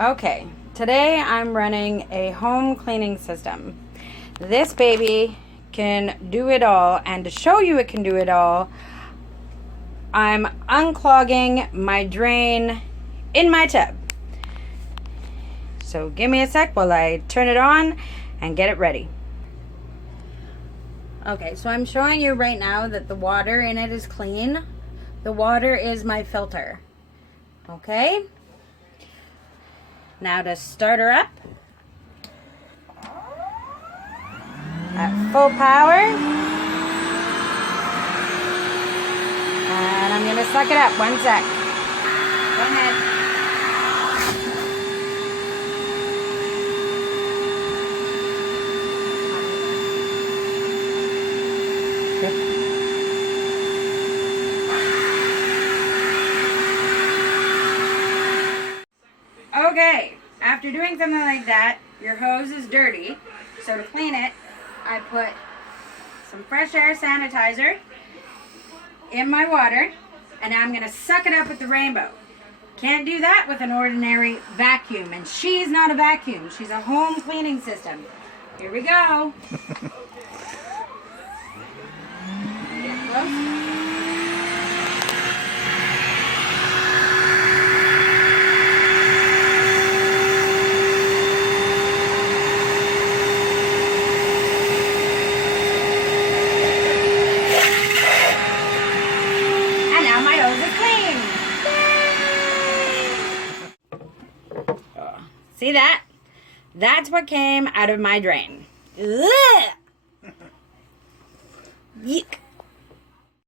Okay, today I'm running a home cleaning system. This baby can do it all, and to show you it can do it all, I'm unclogging my drain in my tub. So give me a sec while I turn it on and get it ready. Okay, so I'm showing you right now that the water in it is clean. The water is my filter. Okay? Now to start her up at full power. And I'm going to suck it up. 1 sec. Go ahead. Okay, after doing something like that, your hose is dirty. So to clean it, I put some fresh air sanitizer in my water, and now I'm going to suck it up with the rainbow. Can't do that with an ordinary vacuum, and she's not a vacuum. She's a home cleaning system. Here we go. Get close. See that? That's what came out of my drain. Ugh. Yuck.